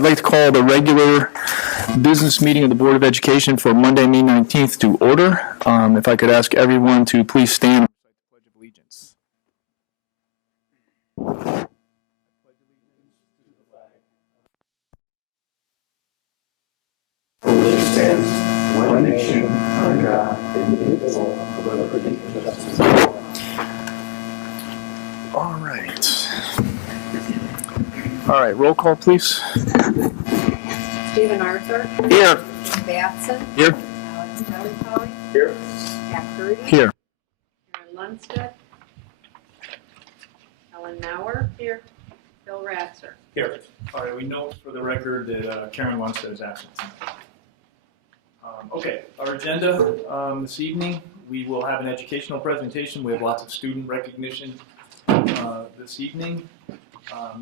I'd like to call the regular business meeting of the Board of Education for Monday, May 19th to order. If I could ask everyone to please stand and recite the Pledge of Allegiance. Which stands one nation under God, indivisible, with liberty and justice for all. All right, roll call, please. Stephen Arthur. Here. Batson. Here. Alex Kelly. Here. Jack Purdy. Here. Karen Lundstedt. Helen Mauer. Here. Bill Ratzer. Here. All right, we note for the record that Karen Lundstedt is absent tonight. Okay, our agenda this evening, we will have an educational presentation. We have lots of student recognition this evening.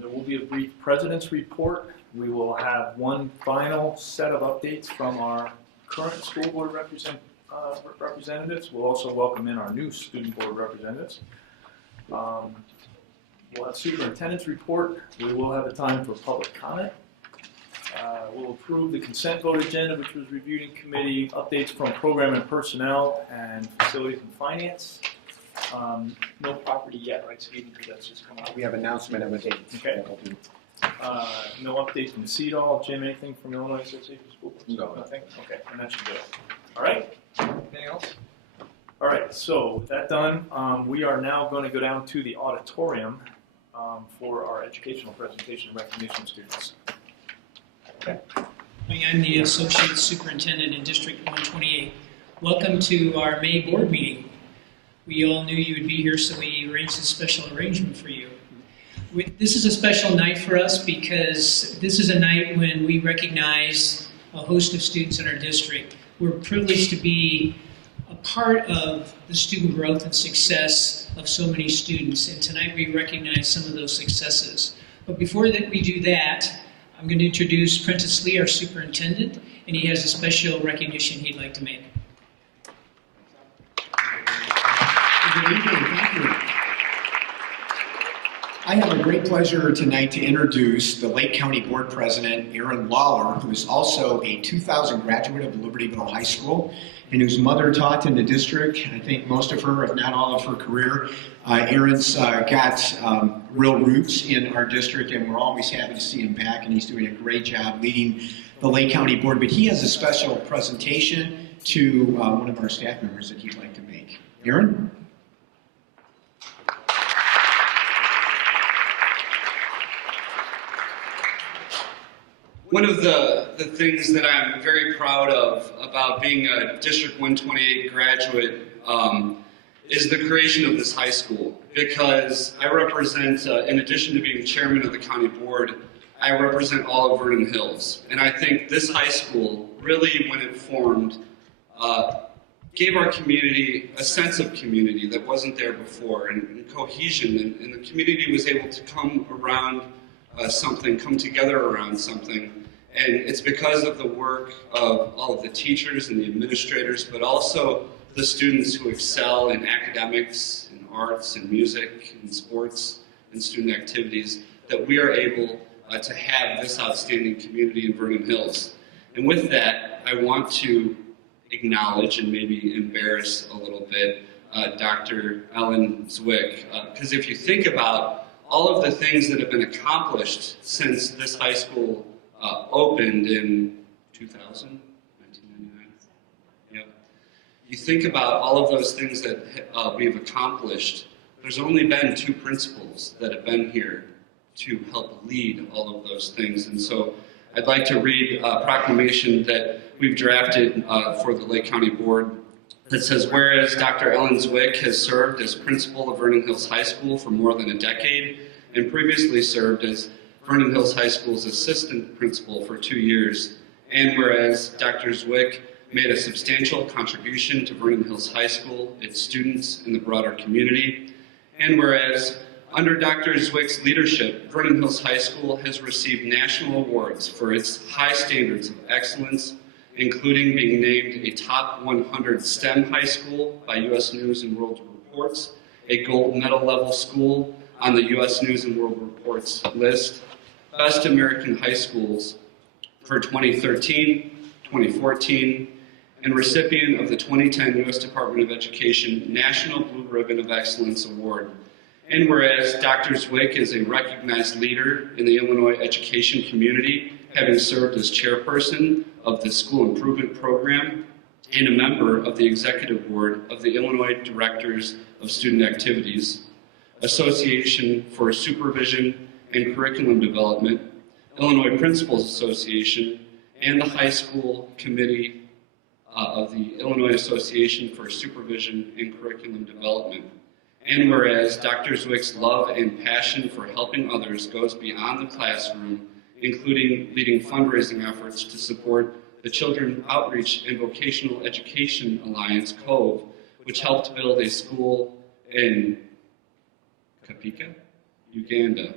There will be a brief president's report. We will have one final set of updates from our current school board representatives. We'll also welcome in our new student board representatives. We'll have superintendent's report. We will have a time for public comment. We'll approve the consent vote agenda, which was reviewed in committee, updates from program and personnel and facilities and finance. No property yet, right, Stephen? Because that's just come out. We have announcement of a date. Okay. No updates from the CEDAW. Jim, anything from Illinois Association of School Boards? No. Nothing? Okay, and that should do it. All right? Anything else? All right, so with that done, we are now going to go down to the auditorium for our educational presentation and recognition of students. Okay. I'm the Associate Superintendent in District 128. Welcome to our May board meeting. We all knew you would be here, so we arranged a special arrangement for you. This is a special night for us because this is a night when we recognize a host of students in our district. We're privileged to be a part of the student growth and success of so many students, and tonight we recognize some of those successes. But before we do that, I'm going to introduce Prentice Lee, our superintendent, and he has a special recognition he'd like to make. Good evening, thank you. I have a great pleasure tonight to introduce the Lake County Board President, Erin Lawler, who is also a 2000 graduate of Libertyville High School and whose mother taught in the district, I think most of her, if not all of her career. Erin's got real roots in our district, and we're always happy to see him back, and he's doing a great job leading the Lake County Board. But he has a special presentation to one of our staff members that he'd like to make. Erin? One of the things that I'm very proud of about being a District 128 graduate is the creation of this high school, because I represent, in addition to being chairman of the county board, I represent all of Vernon Hills. And I think this high school really, when it formed, gave our community a sense of community that wasn't there before, and cohesion, and the community was able to come around something, come together around something. And it's because of the work of all of the teachers and the administrators, but also the students who excel in academics, in arts, and music, and sports, and student activities, that we are able to have this outstanding community in Vernon Hills. And with that, I want to acknowledge and maybe embarrass a little bit Dr. Ellen Zwick, because if you think about all of the things that have been accomplished since this high school opened in 2000, 1999. Yep. You think about all of those things that we've accomplished. There's only been 2 principals that have been here to help lead all of those things. And so I'd like to read a proclamation that we've drafted for the Lake County Board that says, whereas Dr. Ellen Zwick has served as principal of Vernon Hills High School for more than a decade and previously served as Vernon Hills High School's assistant principal for 2 years, and whereas Dr. Zwick made a substantial contribution to Vernon Hills High School, its students, and the broader community, and whereas under Dr. Zwick's leadership, Vernon Hills High School has received national awards for its high standards of excellence, including being named a top 100 STEM high school by U.S. News and World Reports, a gold medal level school on the U.S. News and World Report's list, Best American High Schools for 2013, 2014, and recipient of the 2010 U.S. Department of Education National Blue Ribbon of Excellence Award. And whereas Dr. Zwick is a recognized leader in the Illinois education community, having served as chairperson of the School Improvement Program and a member of the Executive Board of the Illinois Directors of Student Activities, Association for Supervision and Curriculum Development, Illinois Principals Association, and the High School Committee of the Illinois Association for Supervision and Curriculum Development. And whereas Dr. Zwick's love and passion for helping others goes beyond the classroom, including leading fundraising efforts to support the Children Outreach and Vocational Education Alliance, COVE, which helped build a school in Kapika, Uganda.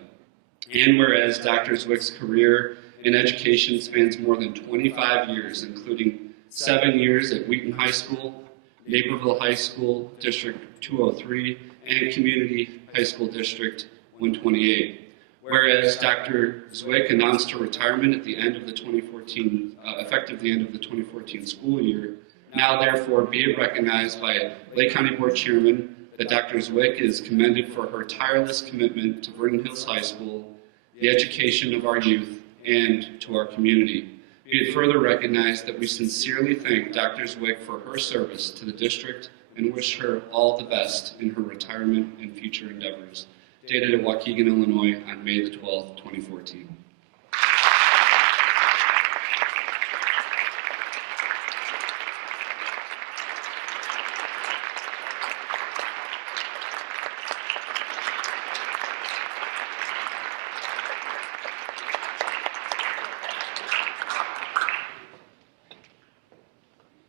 And whereas Dr. Zwick's career in education spans more than 25 years, including 7 years at Wheaton High School, Naperville High School, District 203, and Community High School District 128. Whereas Dr. Zwick announced her retirement at the end of the 2014, effective the end of the 2014 school year, now therefore be it recognized by Lake County Board Chairman that Dr. Zwick is commended for her tireless commitment to Vernon Hills High School, the education of our youth, and to our community. Be it further recognized that we sincerely thank Dr. Zwick for her service to the district and wish her all the best in her retirement and future endeavors. Dated at Waukegan, Illinois on May the 12th, 2014.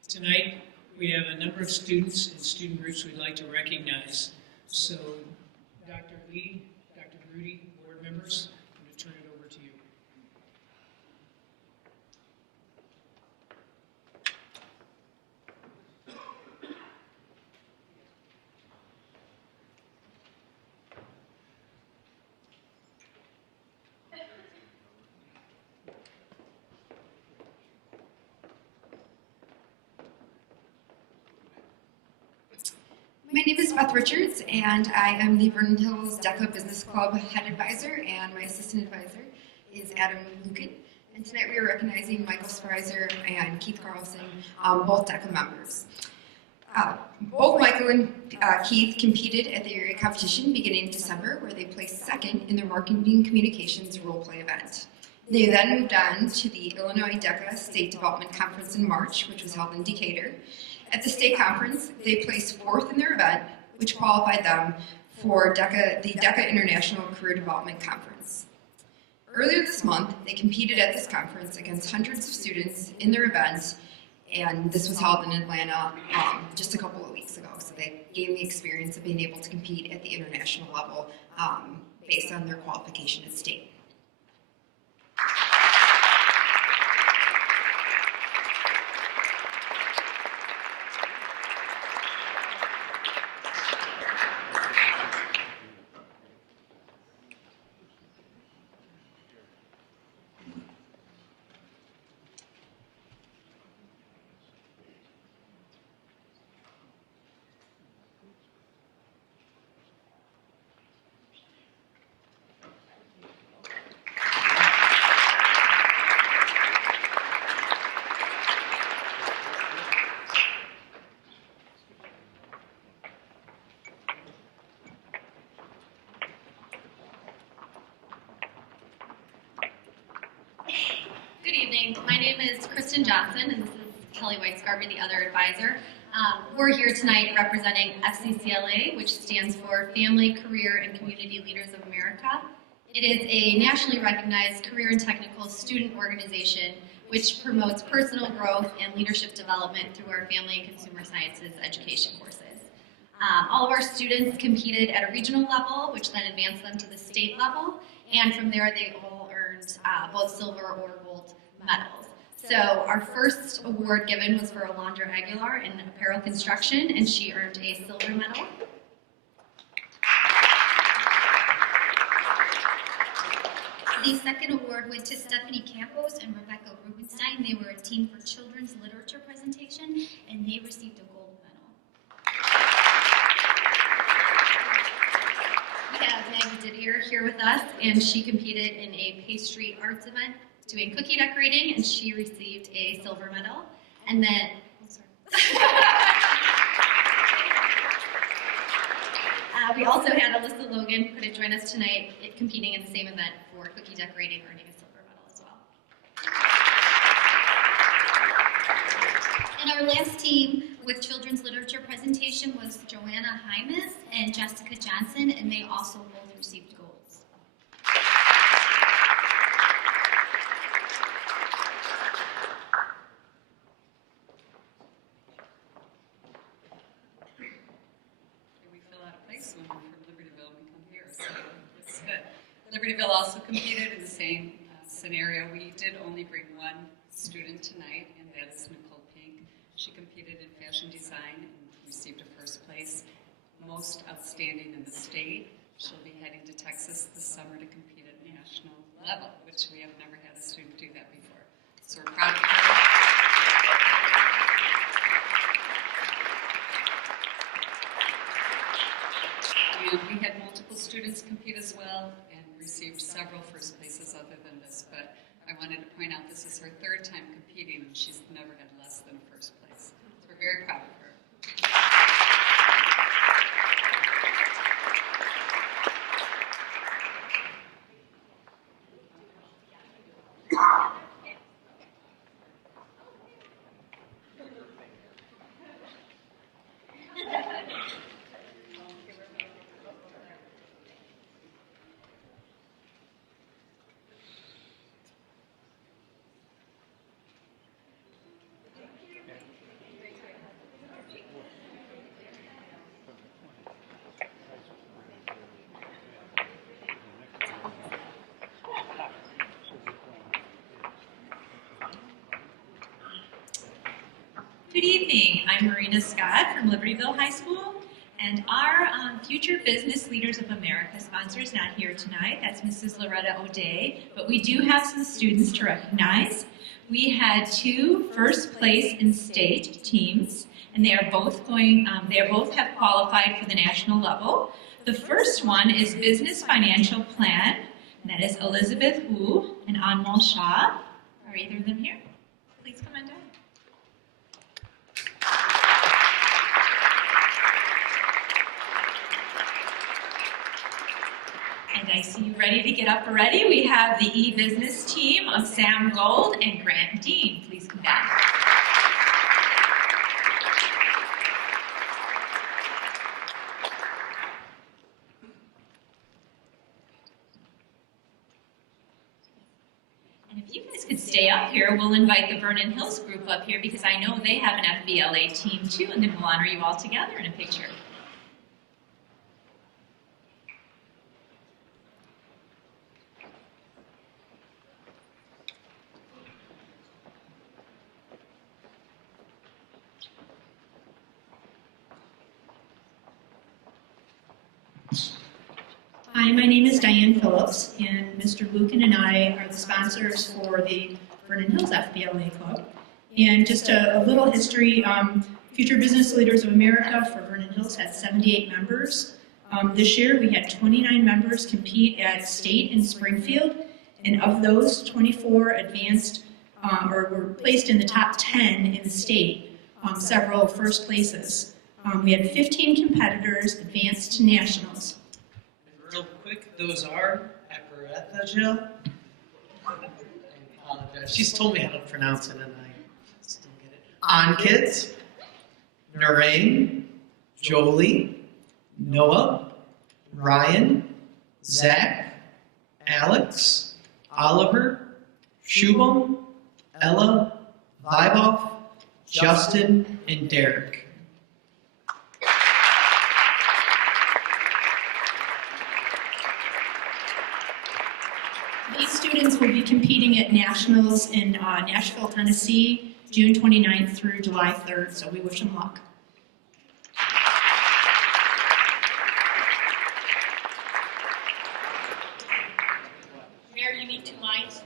Tonight, we have a number of students and student groups we'd like to recognize. So, Dr. Lee, Dr. Grudy, board members, I'm going to turn it over to you. My name is Beth Richards, and I am the Vernon Hills DECA Business Club Head Advisor, and my Assistant Advisor is Adam Lukin. And tonight we are recognizing Michael Spreiser and Keith Carlson, both DECA members. Both Michael and Keith competed at the area competition beginning in December, where they placed second in the Marketing Communications Role Play event. They then moved on to the Illinois DECA State Development Conference in March, which was held in Decatur. At the state conference, they placed fourth in their event, which qualified them for the DECA International Career Development Conference. Earlier this month, they competed at this conference against hundreds of students in their event, and this was held in Atlanta just a couple of weeks ago. So they gained the experience of being able to compete at the international level based on their qualification at state. Good evening. My name is Kristen Johnson, and this is Kelly Weisgarber, the other advisor. We're here tonight representing FCCLA, which stands for Family, Career, and Community Leaders of America. It is a nationally recognized career and technical student organization which promotes personal growth and leadership development through our family and consumer sciences education courses. All of our students competed at a regional level, which then advanced them to the state level, and from there they all earned both silver or gold medals. So our first award given was for Alondra Aguilar in apparel construction, and she earned a silver medal. The second award went to Stephanie Campos and Rebecca Rubio Design. They were a team for children's literature presentation, and they received a gold medal. We have Maggie Didier here with us, and she competed in a pastry arts event doing cookie decorating, and she received a silver medal. And then, we also had Alyssa Logan, who couldn't join us tonight, competing in the same event for cookie decorating, earning a silver medal as well. And our last team with children's literature presentation was Joanna Hymas and Jessica Johnson, and they also both received golds. We fill out a place when we're from Libertyville, we come here, so it's good. Libertyville also competed in the same scenario. We did only bring one student tonight, and that is Nicole Pink. She competed in fashion design and received a first place, most outstanding in the state. She'll be heading to Texas this summer to compete at national level, which we have never had a student do that before. So we're proud of her. And we had multiple students compete as well and received several first places other than this, but I wanted to point out this is her third time competing and she's never had less than a first place. So we're very proud of her. Good evening. I'm Marina Scott from Libertyville High School, and our Future Business Leaders of America sponsor is not here tonight. That's Mrs. Loretta O'Day, but we do have some students to recognize. We had 2 first place in state teams, and they are both both have qualified for the national level. The first one is Business Financial Plan, and that is Elizabeth Wu and Anmol Shah. Are either of them here? Please come on down. And I see you ready to get up already. We have the e-business team of Sam Gold and Grant Dean. Please come down. And if you guys could stay up here, we'll invite the Vernon Hills group up here because I know they have an FBLA team too, and then we'll honor you all together in a picture. Hi, my name is Diane Phillips, and Mr. Lucan and I are the sponsors for the Vernon Hills FBLA Club. And just a little history, Future Business Leaders of America for Vernon Hills had 78 members. This year we had 29 members compete at state in Springfield, and of those, 24 advanced or were placed in the top 10 in the state, several first places. We had 15 competitors advance to nationals. Real quick, those are Aparetha Jill. I apologize. She's told me how to pronounce it and I still get it. Ankit, Narain, Jolie, Noah, Ryan, Zach, Alex, Oliver, Shubham, Ella, Vibov, Justin, and Derek. These students will be competing at nationals in Nashville, Tennessee, June 29th through July 3rd, so we wish them luck. Mayor, you need 2 lines.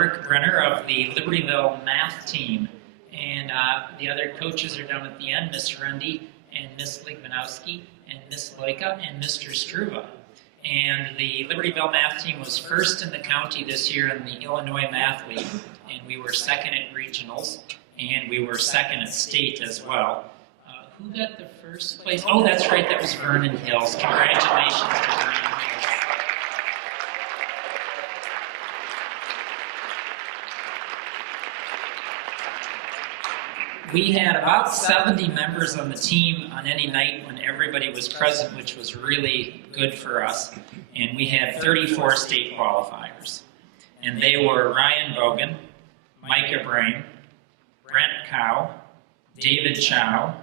Rick Brenner of the Libertyville math team. And the other coaches are down at the end, Miss Rundy and Miss Ligmanowski and Miss Loika and Mr. Struva. And the Libertyville math team was first in the county this year in the Illinois Math League, and we were second at regionals, and we were second at state as well. Who got the first place? Oh, that's right, that was Vernon Hills. Congratulations to Vernon Hills. We had about 70 members on the team on any night when everybody was present, which was really good for us. And we had 34 state qualifiers. And they were Ryan Bogan, Micah Brain, Brent Cow, David Chow,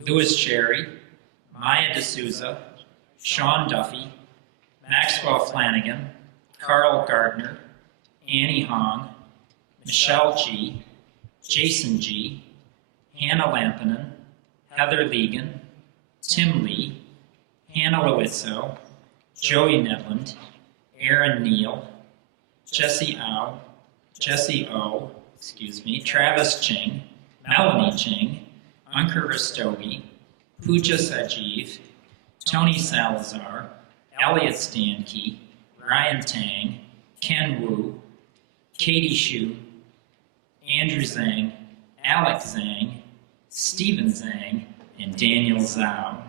Louis Cherry, Maya D'Souza, Sean Duffy, Maxwell Flanagan, Carl Gardner, Annie Hong, Michelle G., Jason G., Hannah Lampinen, Heather Legan, Tim Lee, Hannah Lewitzo, Joey Nedland, Aaron Neal, Jesse O, Travis Ching, Melanie Ching, Ankur Rastogi, Pooja Sajiv, Tony Salazar, Elliot Stankey, Ryan Tang, Ken Wu, Katie Shu, Andrew Zhang, Alex Zhang, Stephen Zhang, and Daniel Zhao.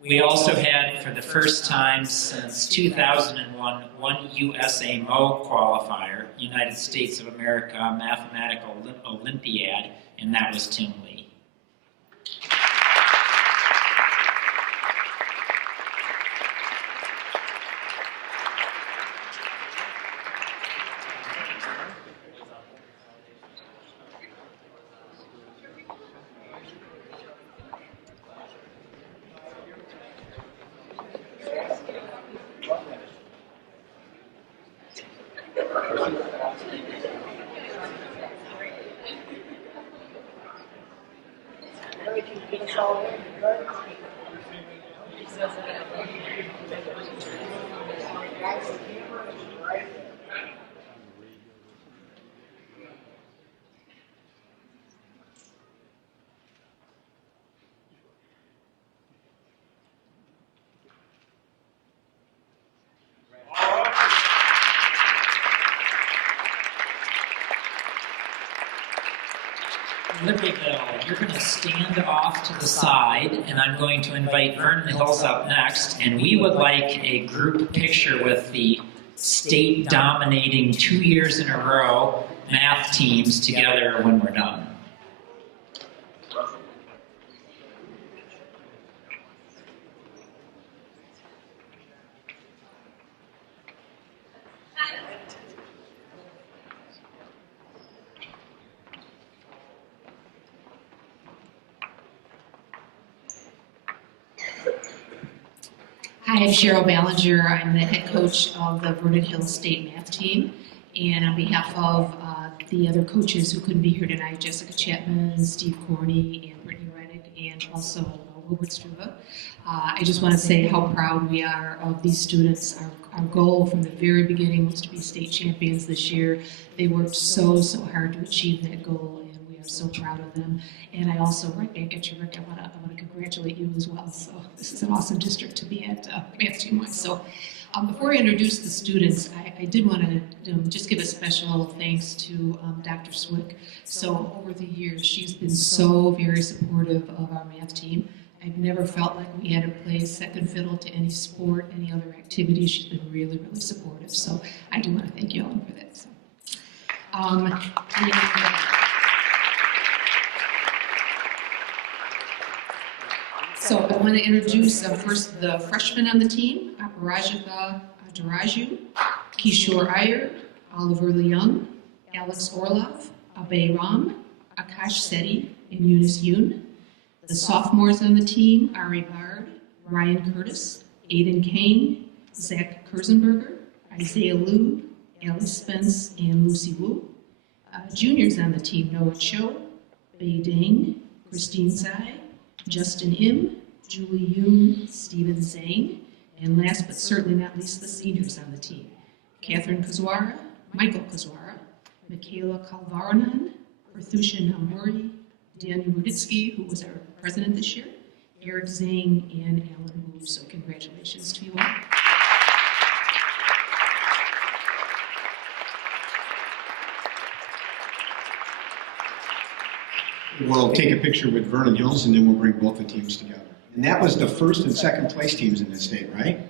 We also had, for the first time since 2001, one USAMO qualifier, United States of America Mathematical Olympiad, and that was Tim Lee. Libertyville, you're going to stand off to the side, and I'm going to invite Vernon Hills up next, and we would like a group picture with the state-dominating 2 years in a row math teams together when we're done. Hi, I'm Cheryl Ballinger. I'm the head coach of the Vernon Hills State Math Team. And on behalf of the other coaches who couldn't be here tonight, Jessica Chapman, Steve Corney, and Brittany Reddick, and also Wilbert Struva, I just want to say how proud we are of these students. Our goal from the very beginning was to be state champions this year. They worked so hard to achieve that goal, and we are so proud of them. And I also, right back at you, Rick, I want to congratulate you as well. So this is an awesome district to be at, Math Team-wise. So before I introduce the students, I did want to just give a special thanks to Dr. Swick. So over the years, she's been so very supportive of our math team. I've never felt like we had to play second fiddle to any sport, any other activity. She's been really supportive. So I do want to thank you all for that. So, So I want to introduce first the freshmen on the team, Aparajita Daraju, Kishore Iyer, Oliver Leung, Alex Orlov, Abhay Ram, Akash Sethi, and Eunice Yoon. The sophomores on the team, Ari Bard, Ryan Curtis, Aiden Kane, Zach Kurzenberger, Isaiah Liu, Alice Spence, and Lucy Wu. Juniors on the team, Noah Cho, Bei Deng, Christine Tsai, Justin Im, Julie Yoon, Stephen Zhang, and last but certainly not least, the seniors on the team. Catherine Kazwara, Michael Kazwara, Michaela Kalvaranan, Prathusha Namuri, Daniel Ruditsky, who was our president this year, Eric Zhang, and Alan Wu. So congratulations to you all. We'll take a picture with Vernon Hills and then we'll bring both the teams together. And that was the first and second place teams in the state, right?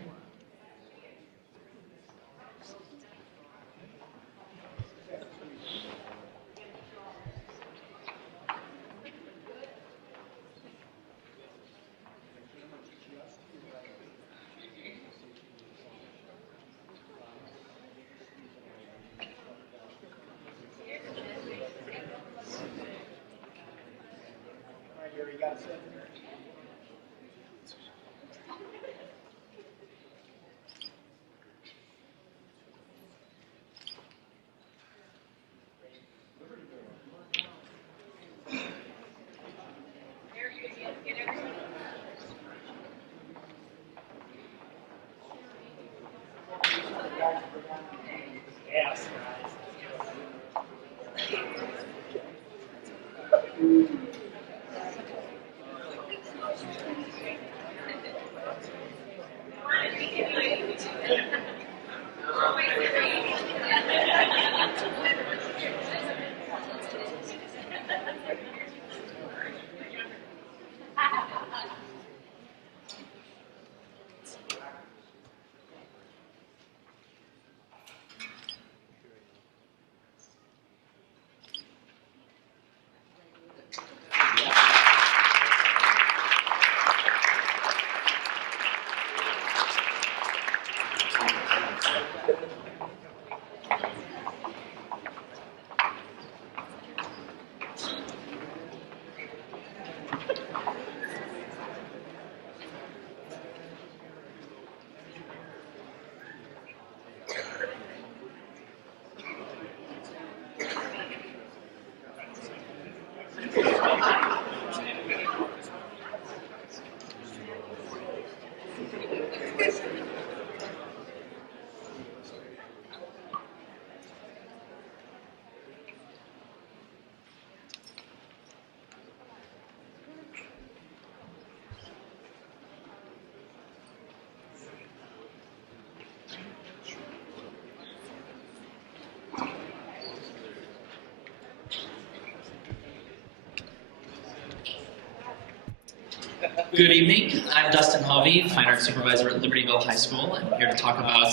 Good evening. I'm Dustin Hovey, Fine Arts Supervisor at Libertyville High School. I'm here to talk about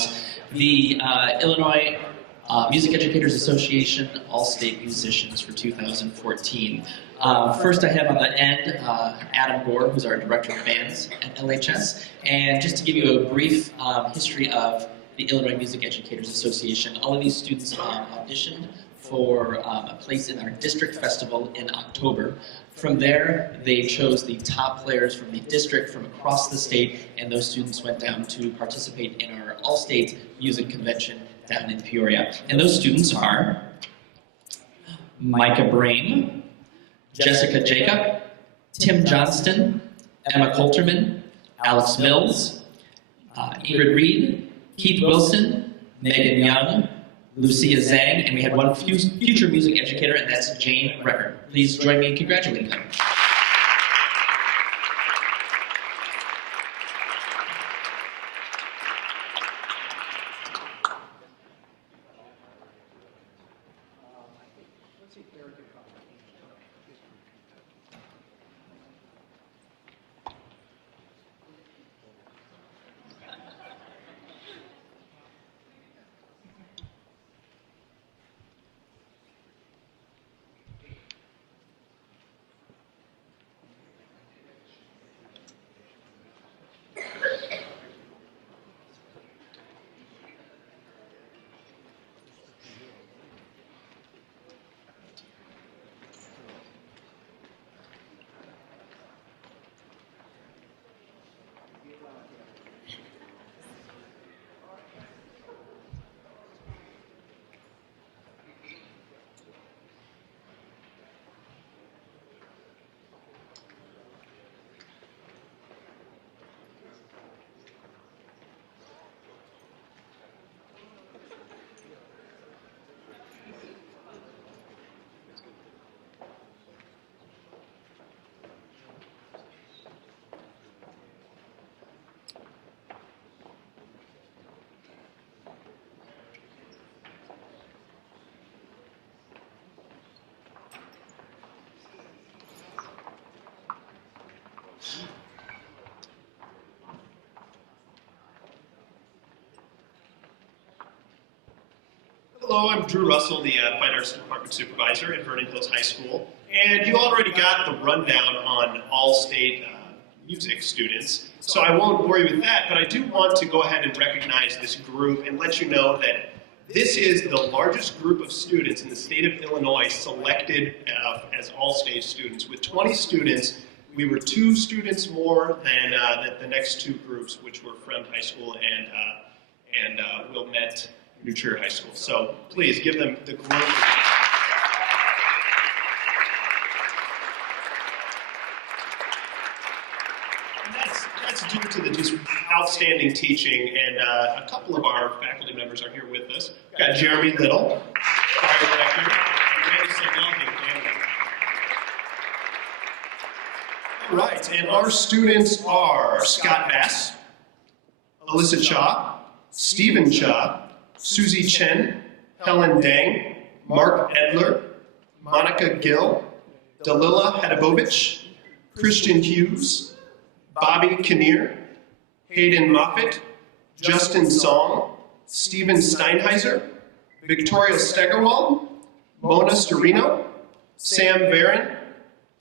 the Illinois Music Educators Association All-State Musicians for 2014. First I have on the end Adam Gore, who's our Director of Bands at LHS. And just to give you a brief history of the Illinois Music Educators Association, all of these students auditioned for a place in our district festival in October. From there, they chose the top players from the district from across the state, and those students went down to participate in our all-state music convention down in Peoria. And those students are Micah Brame, Jessica Jacob, Tim Johnston, Emma Coulterman, Alex Mills, Ingrid Reed, Keith Wilson, Megan Young, Lucia Zhang, and we had one future music educator, and that's Jane Recker. Please join me in congratulating them. Hello, I'm Drew Russell, the Fine Arts Department Supervisor at Vernon Hills High School. And you already got the rundown on all-state music students, so I won't bore you with that, but I do want to go ahead and recognize this group and let you know that this is the largest group of students in the state of Illinois selected as all-state students. With 20 students, we were 2 students more than the next 2 groups, which were Friend High School and Wilmette New Trier High School. So please give them the group. And that's due to the just outstanding teaching, and a couple of our faculty members are here with us. We've got Jeremy Little, choir director, and Randy Sandell, family. All right, and our students are Scott Bass, Alyssa Cha, Stephen Cha, Susie Chen, Helen Dang, Mark Edler, Monica Gill, Dalila Hadabovich, Christian Hughes, Bobby Kinnear, Hayden Moffitt, Justin Song, Stephen Steinheiser, Victoria Stegerwald, Mona Storino, Sam Barron,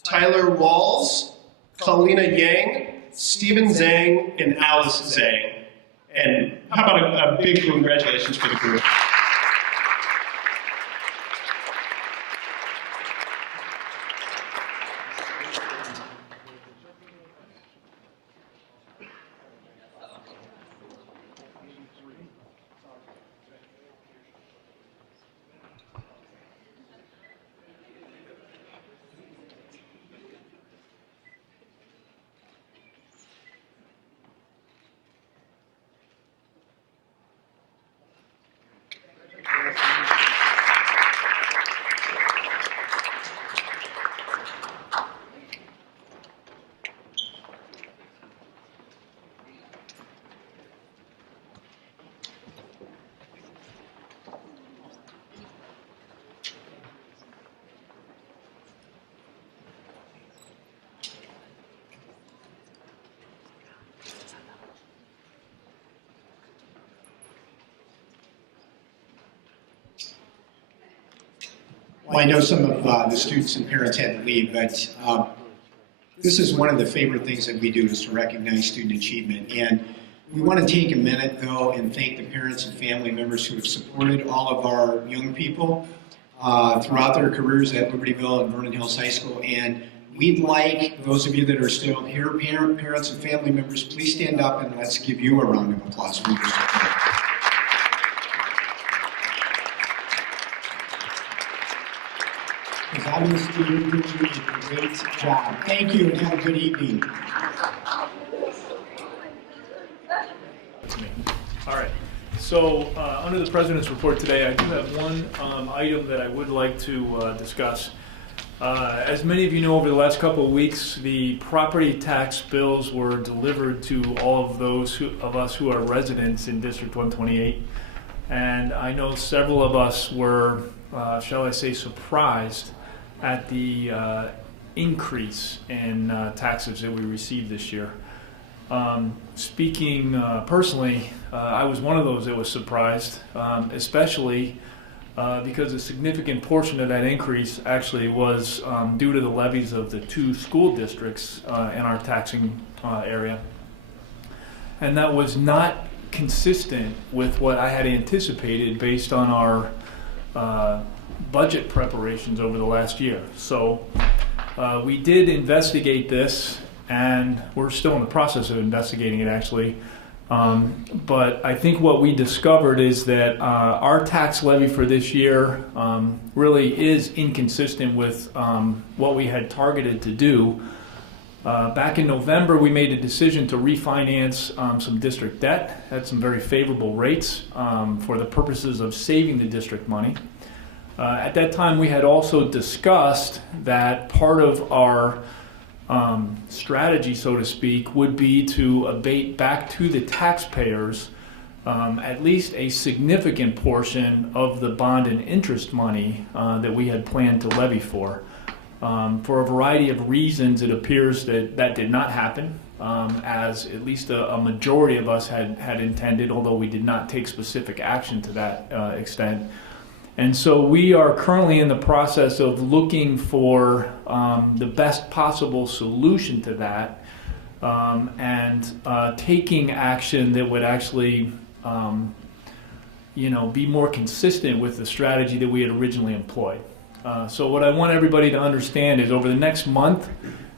Tyler Walls, Kalina Yang, Stephen Zhang, and Alice Zhang. And how about a big congratulations for the group. Well, I know some of the students and parents had to leave, but this is one of the favorite things that we do is to recognize student achievement. And we want to take a minute, though, and thank the parents and family members who have supported all of our young people throughout their careers at Libertyville and Vernon Hills High School. And we'd like those of you that are still here, parents and family members, please stand up and let's give you a round of applause for your support. Because obviously you're doing a great job. Thank you and have a good evening. All right. So under the President's report today, I do have one item that I would like to discuss. As many of you know, over the last couple of weeks, the property tax bills were delivered to all of those of us who are residents in District 128. And I know several of us were, shall I say, surprised at the increase in taxes that we received this year. Speaking personally, I was one of those that was surprised, especially because a significant portion of that increase actually was due to the levies of the 2 school districts in our taxing area. And that was not consistent with what I had anticipated based on our budget preparations over the last year. So we did investigate this, and we're still in the process of investigating it actually. But I think what we discovered is that our tax levy for this year really is inconsistent with what we had targeted to do. Back in November, we made a decision to refinance some district debt at some very favorable rates for the purposes of saving the district money. At that time, we had also discussed that part of our strategy, so to speak, would be to abate back to the taxpayers at least a significant portion of the bond and interest money that we had planned to levy for. For a variety of reasons, it appears that that did not happen, as at least a majority of us had intended, although we did not take specific action to that extent. And so we are currently in the process of looking for the best possible solution to that, and taking action that would actually be more consistent with the strategy that we had originally employed. So what I want everybody to understand is over the next month,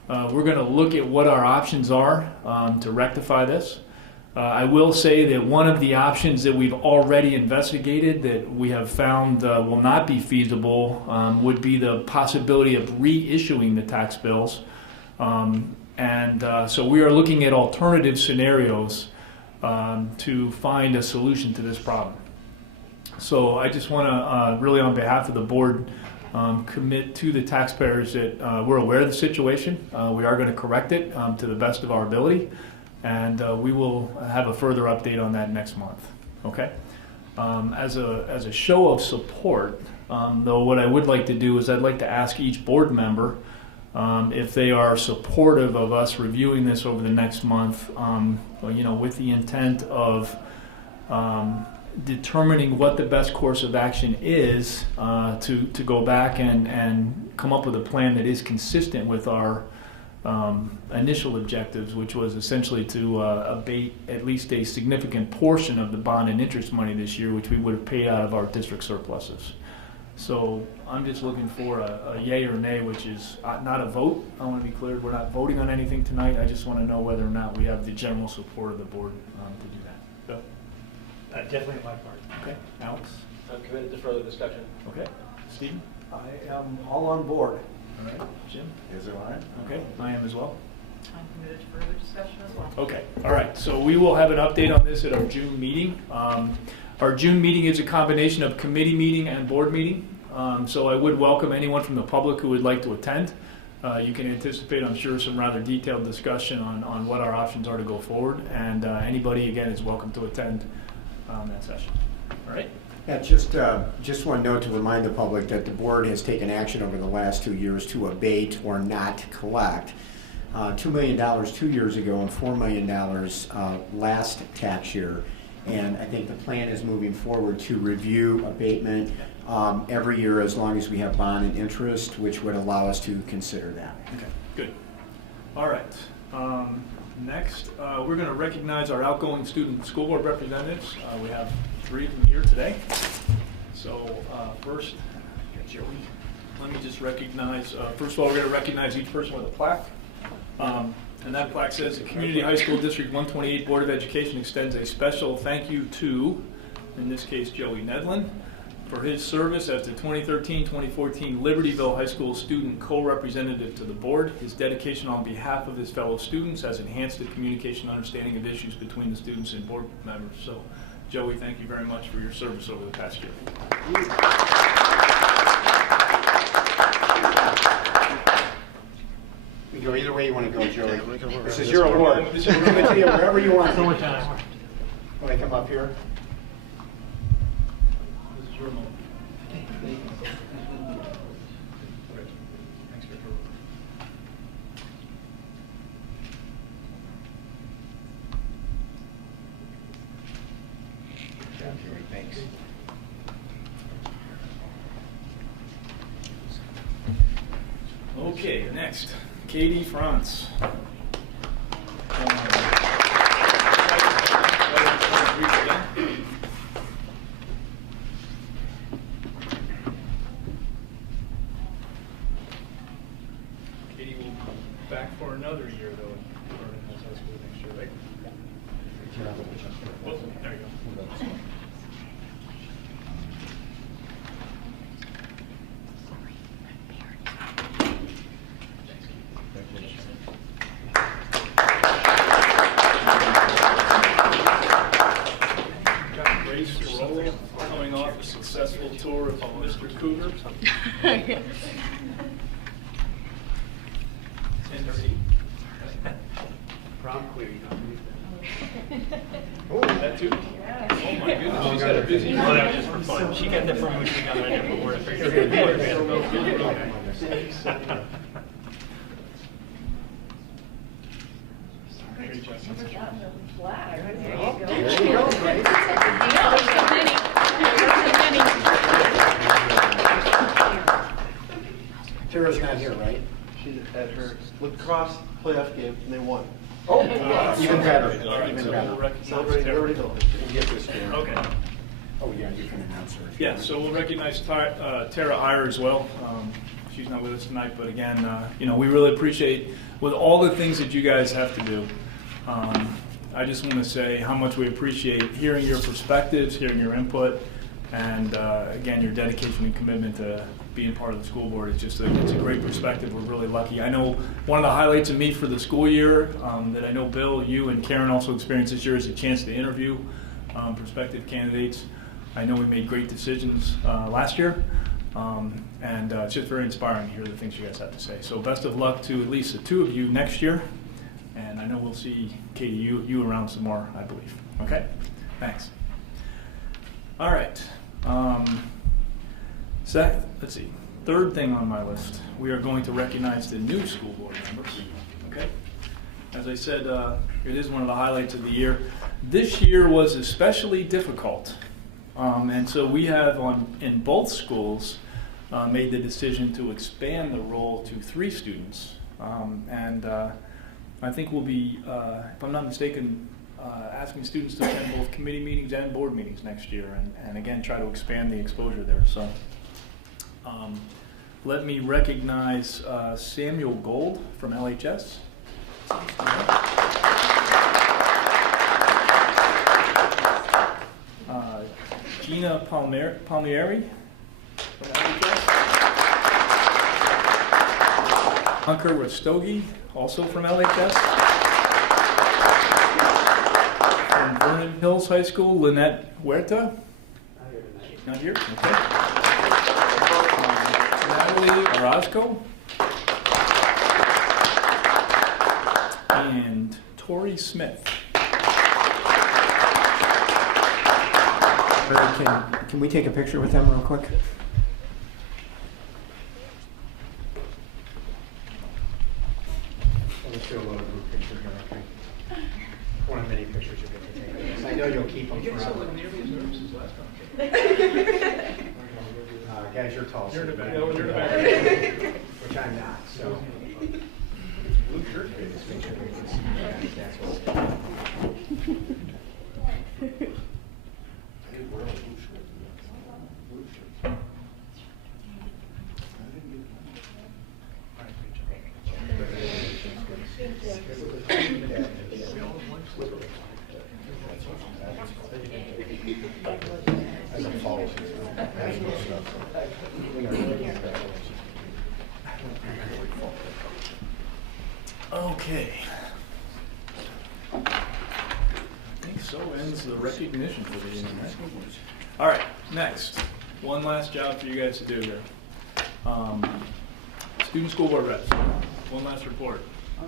we're going to look at what our options are to rectify this. I will say that one of the options that we've already investigated that we have found will not be feasible would be the possibility of reissuing the tax bills. So we are looking at alternative scenarios to find a solution to this problem. So I just want to really on behalf of the board commit to the taxpayers that we're aware of the situation. We are going to correct it to the best of our ability, and we will have a further update on that next month. Okay? As a show of support, though, what I would like to do is I'd like to ask each board member if they are supportive of us reviewing this over the next month, with the intent of determining what the best course of action is to go back and come up with a plan that is consistent with our initial objectives, which was essentially to abate at least a significant portion of the bond and interest money this year, which we would have paid out of our district surpluses. So I'm just looking for a yay or nay, which is not a vote. I want to be clear, we're not voting on anything tonight. I just want to know whether or not we have the general support of the board to do that. Bill? Definitely on my part. Okay. Alex? I'm committed to further discussion. Okay. Stephen? I am all on board. All right. Jim? Is it all right? Okay. I am as well. I'm committed to further discussion as well. Okay. All right. So we will have an update on this at our June meeting. Our June meeting is a combination of committee meeting and board meeting. So I would welcome anyone from the public who would like to attend. You can anticipate, I'm sure, some rather detailed discussion on what our options are to go forward. And anybody, again, is welcome to attend that session. All right? Yeah, just one note to remind the public that the board has taken action over the last 2 years to abate or not collect $2 million 2 years ago and $4 million last tax year. And I think the plan is moving forward to review abatement every year as long as we have bond and interest, which would allow us to consider that. Okay, good. All right. Next, we're going to recognize our outgoing student school board representatives. We have 3 of them here today. So first, Joey, let me just recognize, first of all, we're going to recognize each person with a plaque. And that plaque says the Community High School District 128 Board of Education extends a special thank you to, in this case, Joey Nedlin, for his service as the 2013-2014 Libertyville High School student co-representative to the board. His dedication on behalf of his fellow students has enhanced the communication and understanding of issues between the students and board members. So, Joey, thank you very much for your service over the past year. We go either way you want to go, Joey. This is your award. This is wherever you want. Want to come up here? This is your moment. Thanks. Okay, next, Katie Franz. Katie will be back for another year, though, in Vernon Hills High School next year, right? Oh, there you go. Grace Roll, coming off a successful tour of Mr. Cougar. Prom queen. Oh, that too? Oh my goodness, she's had a busy year. Oh, that was just for fun. She got that from when she got ready for work. There you go. Tara's not here, right? She's at her lacrosse playoff game, and they won. Oh, even better. All right, Even so better. we'll recognize Celebrating Tara. Liberty Hill. Get this here. Okay. Oh, yeah, you can announce her. Yeah, so we'll recognize Tara Iyer as well. She's not with us tonight, but again, we really appreciate, with all the things that you guys have to do, I just want to say how much we appreciate hearing your perspectives, hearing your input, and again, your dedication and commitment to being part of the school board. It's a great perspective. We're really lucky. I know one of the highlights of me for the school year that I know Bill, you, and Karen also experienced this year is a chance to interview prospective candidates. I know we made great decisions last year, and it's just very inspiring to hear the things you guys have to say. So best of luck to at least the two of you next year, and I know we'll see, Katie, you around some more, I believe. Okay? Thanks. All right. Let's see. Third thing on my list, we are going to recognize the new school board members. Okay? As I said, it is one of the highlights of the year. This year was especially difficult. And so we have in both schools made the decision to expand the role to 3 students. I think we'll be, if I'm not mistaken, asking students to attend both committee meetings and board meetings next year, and again, try to expand the exposure there. So let me recognize Samuel Gold from LHS. Gina Palmieri from LHS. Ankur Rastogi, also from LHS. From Vernon Hills High School, Lynette Huerta. Not here? Okay. Natalie Orozco. And Tori Smith. Can we take a picture with them real quick? Let me show a little group picture here, okay? One of many pictures you'll get to take. I know you'll keep them forever. Guys, you're tall. You're in the back. You're in the back. Which I'm not, so. Blue shirt. Just make sure we can see you guys. That's what. Okay. I think so ends the recognition for the evening. All right, next. One last job for you guys to do here. Student school board reps. One last report.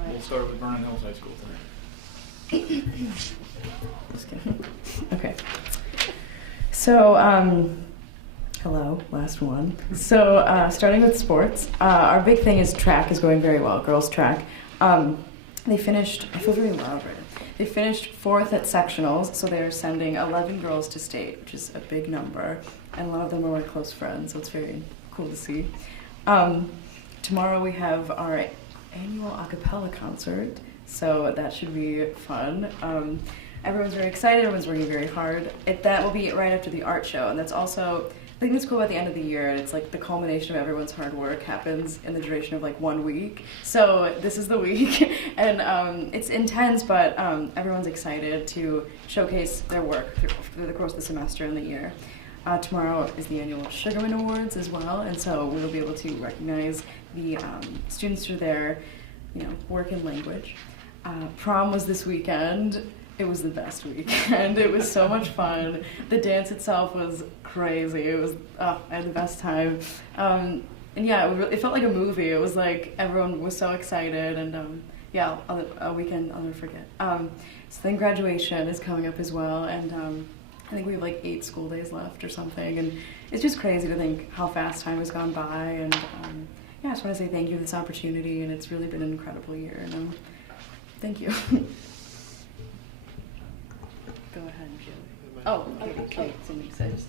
We'll start with Vernon Hills High School tonight. Just kidding. Okay. So, hello, last one. So, starting with sports, our big thing is track is going very well, girls track. They finished, I feel very loud right now. They finished 4th at sectionals, so they're sending 11 girls to state, which is a big number, and a lot of them are my close friends, so it's very cool to see. Tomorrow we have our annual a cappella concert, so that should be fun. Everyone's very excited, everyone's working very hard. That will be right after the art show, and that's also, I think it's cool at the end of the year. It's like the culmination of everyone's hard work happens in the duration of like 1 week. So this is the week, and it's intense, but everyone's excited to showcase their work through the course of the semester and the year. Tomorrow is the annual Sugarman Awards as well, and so we'll be able to recognize the students for their, work in language. Prom was this weekend. It was the best weekend. It was so much fun. The dance itself was crazy. It was, I had the best time. And yeah, it felt like a movie. It was like everyone was so excited, and yeah, a weekend I'll never forget. So then graduation is coming up as well, and I think we have like 8 school days left or something, and it's just crazy to think how fast time has gone by, and yeah, I just want to say thank you for this opportunity, and it's really been an incredible year, and thank you. Go ahead, Julie. Oh, okay, somebody says.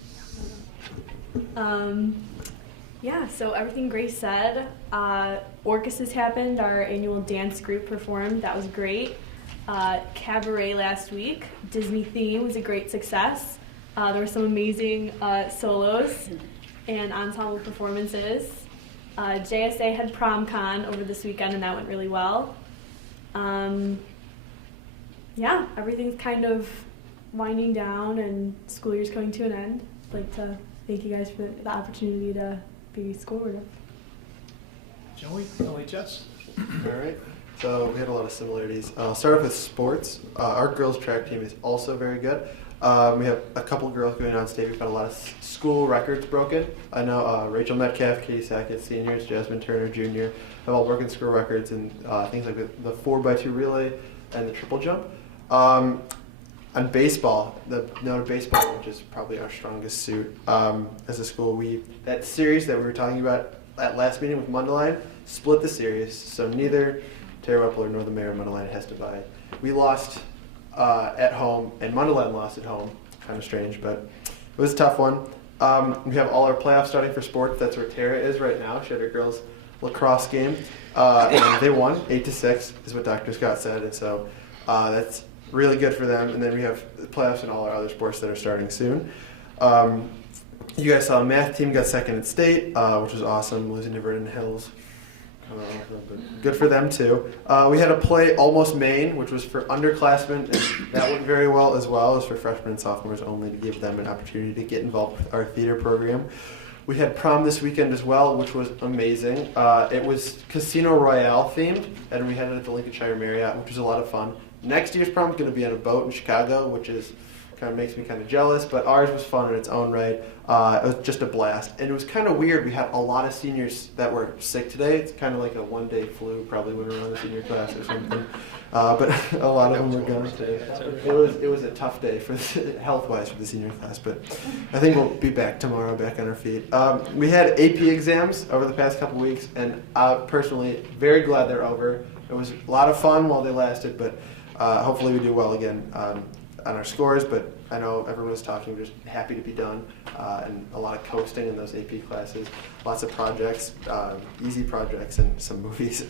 Yeah, so everything Grace said. Orcus has happened. Our annual dance group performed. That was great. Cabaret last week. Disney theme was a great success. There were some amazing solos and ensemble performances. JSA had prom con over this weekend, and that went really well. Yeah, everything's kind of winding down, and school year's coming to an end. I'd like to thank you guys for the opportunity to be school board. Joey, LHS. All right. So we had a lot of similarities. I'll start off with sports. Our girls track team is also very good. We have a couple girls going on state. We've got a lot of school records broken. I know Rachel Metcalf, Katie Sackett, seniors, Jasmine Turner, junior, have all broken school records in things like the 4x2 relay and the triple jump. On baseball, the note of baseball, which is probably our strongest suit as a school, that series that we were talking about at last meeting with Mundelein split the series, so neither Terry Wepler nor the mayor of Mundelein has to buy. We lost at home, and Mundelein lost at home. Kind of strange, but it was a tough one. We have all our playoffs starting for sports. That's where Tara is right now. She had her girls' lacrosse game, and they won 8-6, is what Dr. Scott said, and so that's really good for them. And then we have the playoffs and all our other sports that are starting soon. You guys saw the math team got second at state, which was awesome, losing to Vernon Hills. Good for them too. We had a play Almost Maine, which was for underclassmen, and that went very well as well. It was for freshmen and sophomores only, to give them an opportunity to get involved with our theater program. We had prom this weekend as well, which was amazing. It was Casino Royale themed, and we had it at the Lincolnshire Marriott, which was a lot of fun. Next year's prom is going to be on a boat in Chicago, which is kind of makes me kind of jealous, but ours was fun in its own right. It was just a blast, and it was kind of weird. We had a lot of seniors that were sick today. It's kind of like a one-day flu, probably when we were on the senior class or something. But a lot of them were gone today. It was a tough day for health-wise for the senior class, but I think we'll be back tomorrow, back on our feet. We had AP exams over the past couple weeks, and personally, very glad they're over. It was a lot of fun while they lasted, but hopefully we do well again on our scores, but I know everyone was talking, just happy to be done, and a lot of coasting in those AP classes, lots of projects, easy projects, and some movies.